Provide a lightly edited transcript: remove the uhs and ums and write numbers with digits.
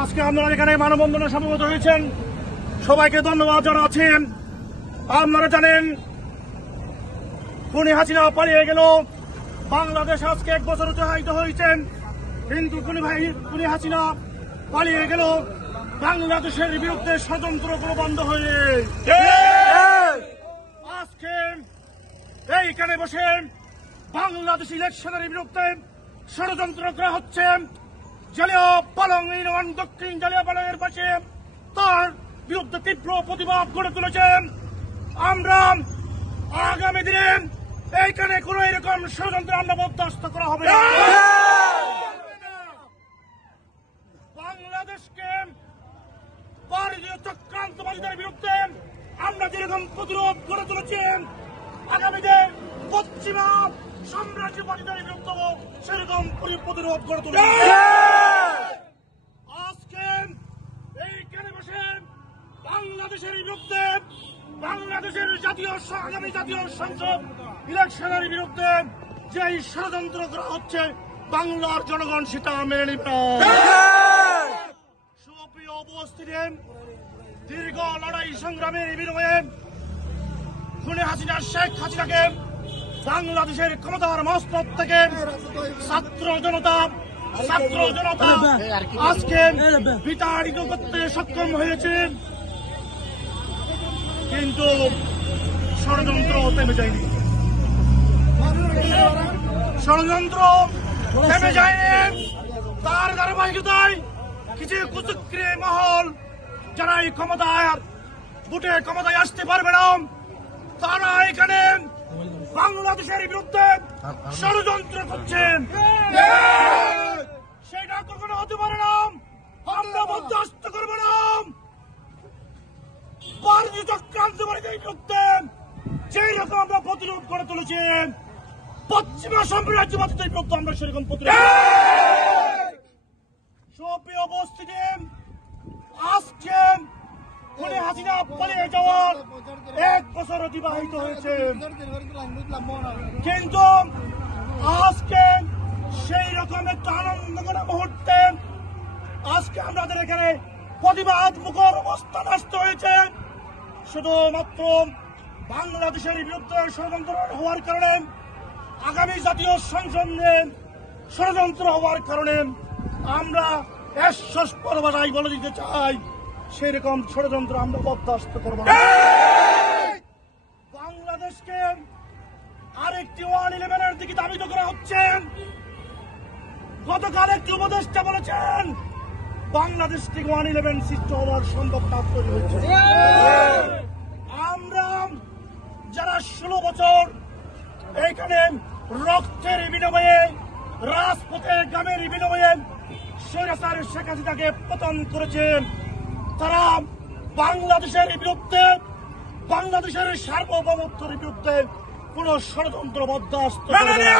আজকে আপনারা এখানে মানববন্ধনে সমবেত হয়েছেন, সবাইকে ধন্যবাদ জানাচ্ছেন। আপনারা জানেন খুনি হাসিনা পালিয়ে গেল, বাংলাদেশ আজকে 1 বছর অতিবাহিত হয়েছেন, কিন্তু খুনি হাসিনা পালিয়ে গেল বাংলাদেশের বিরুদ্ধে ষড়যন্ত্রগুলো বন্ধ হয়ে। আজকে এইখানে বসে বাংলাদেশ ইলেকশনের বিরুদ্ধে ষড়যন্ত্র করা হচ্ছে। জালিয়াপালং ইউনিয়ন দক্ষিণ জালিয়াপালংয়ের পাশে তার বিরুদ্ধে তীব্র প্রতিবাদ গড়ে তুলেছেন। আমরা আগামী দিনে এইখানে কোন এরকম ষড়যন্ত্র আমরা বরদাস্ত করা হবে না। বাংলাদেশকে ভারতীয় চক্রান্তবাদীদের বিরুদ্ধে আমরা যেরকম প্রতিরোধ গড়ে তুলেছেন, আগামীতে পশ্চিমা সাম্রাজ্যবাদীদের বিরুদ্ধে সেরকম প্রতিরোধ গড়ে তুলেছে। আজকে এইখানে বসে বাংলাদেশের বিরুদ্ধে, বাংলাদেশের আগামী জাতীয় সংসদ ইলেকশনের বিরুদ্ধে যে ষড়যন্ত্র করা হচ্ছে, বাংলার জনগণ সেটা মেনে নেবে না। সুপ্রিয় উপস্থিতি, দীর্ঘ লড়াই সংগ্রামের বিনিময়ে খুনি হাসিনা শেখ হাসিনাকে বাংলাদেশের ক্ষমতার মস্তক থেকে ছাত্র জনতা আজকে বিতাড়িত করতে সক্ষম হয়েছে, কিন্তু ষড়যন্ত্র থেমে যায়নি। ষড়যন্ত্র থেমে যায়নি, তার ধারাবাহিকতায় কিছু কুচক্রী মহল যারা এই ভোটে ক্ষমতায় আসতে পারবে না, তারা এখানে বাংলাদেশের বিরুদ্ধে ষড়যন্ত্র করছেন। সেটা কখনো হতে পারে না, আমরা বরদাস্ত করব না। ভারতীয় চক্রান্তবাদীদের বিরুদ্ধে যেই রকম আমরা প্রতিরোধ করে তুলেছি, পশ্চিমা সাম্রাজ্যবাদীদের বিরুদ্ধে আমরা সেরকম প্রতিরোধ। সুপ্রিয় উপস্থিতি, আজকে খুনি হাসিনা পালিয়ে যাওয়ার 1 বছর অতিবাহিত হয়েছে, কিন্তু আজকে সেই রকম একটা আনন্দঘন মুহূর্তে আজকে আমাদের এখানে প্রতিবাদ মুখর অবস্থান আসতে হয়েছে। শুধুমাত্র বাংলাদেশের বিরুদ্ধে ষড়যন্ত্র হওয়ার কারণে, আগামী জাতীয় সংসদে ষড়যন্ত্র হওয়ার কারণে আমরা স্পষ্ট ভাষায় বলে দিতে চাই, সেরকম ষড়যন্ত্র আমরা বরদাস্ত করব না। বাংলাদেশকে আরেকটি 111-এর দিকে ধাবিত করা হচ্ছে। গতকাল একটি উপদেষ্টা বলেছেন বাংলাদেশ থেকে 111 সৃষ্টি হওয়ার সম্ভাবনা তৈরি হয়েছে। আমরা যারা 16 বছর এইখানে রক্তের বিনিময়ে, রাজপথে গ্রামের বিনিময়ে স্বৈরাচার শেখ হাসিনাকে পতন করেছেন, তারা বাংলাদেশের বিরুদ্ধে, বাংলাদেশের সার্বভৌমত্বের বিরুদ্ধে কোন ষড়যন্ত্র বরদাস্ত করবে না।